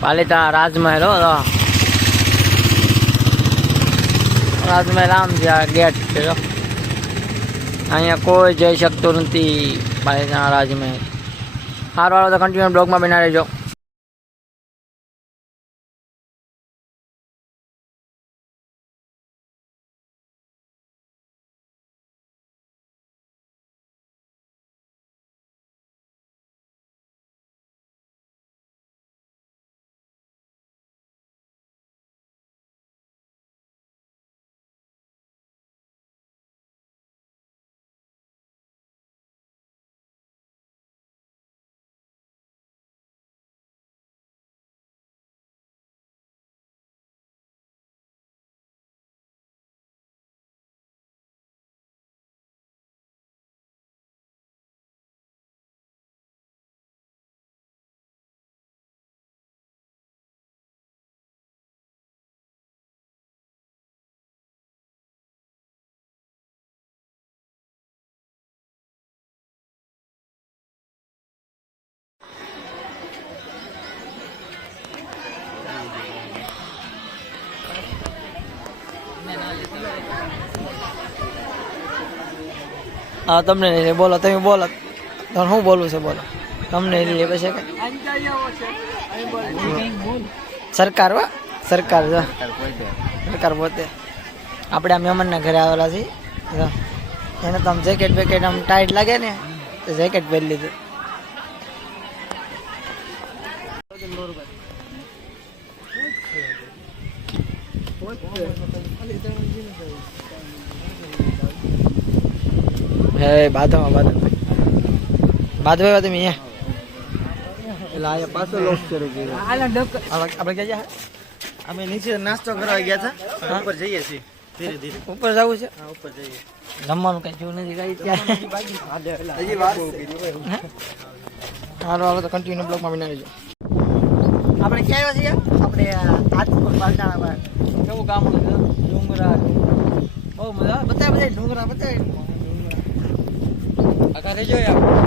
પાલિતા રાજમહેલ હો તો રાજમહેલ આમ છે આ ગેટ છે જો અહીંયા કોઈ જઈ શકતું નથી પાલિતાણા રાજમહેલ સારું વાળો તો કન્ટિન્યુ બ્લોગમાં બના રહેજો હા તમને નહીં બોલો તમે બોલો તમને શું બોલવું છે બોલો તમને લઈએ પછી સરકાર વા સરકાર જો સરકાર પોતે આપણે આ મહેમાનના ઘરે આવેલા છીએ એને તો આમ જેકેટ બેકેટ આમ ટાઈટ લાગે ને તો જેકેટ પહેરી લીધું હે બાધમાં બાધભાઈ તમે અહીંયા પાછો લોસ શરૂ કર્યો આપણે ક્યાં ગયા અમે નીચે નાસ્તો કરવા ગયા હતા ઉપર જઈએ છીએ ધીરે ધીરે ઉપર જવું છે ઉપર જઈએ જમવાનું કઈ જોવું નથી કઈ હાલો તો કન્ટિન્યુ બ્લોગમાં બની રહેજો આપણે ક્યાં આવ્યા છીએ આપણે રાજકોટ પાલટાણા કેવું કામ ડુંગરા બહુ મજા બધા ડુંગરા બધા આગળ રહેજો યાર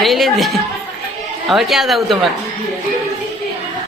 લઈ લીધી હવે ક્યાં જવું તમારે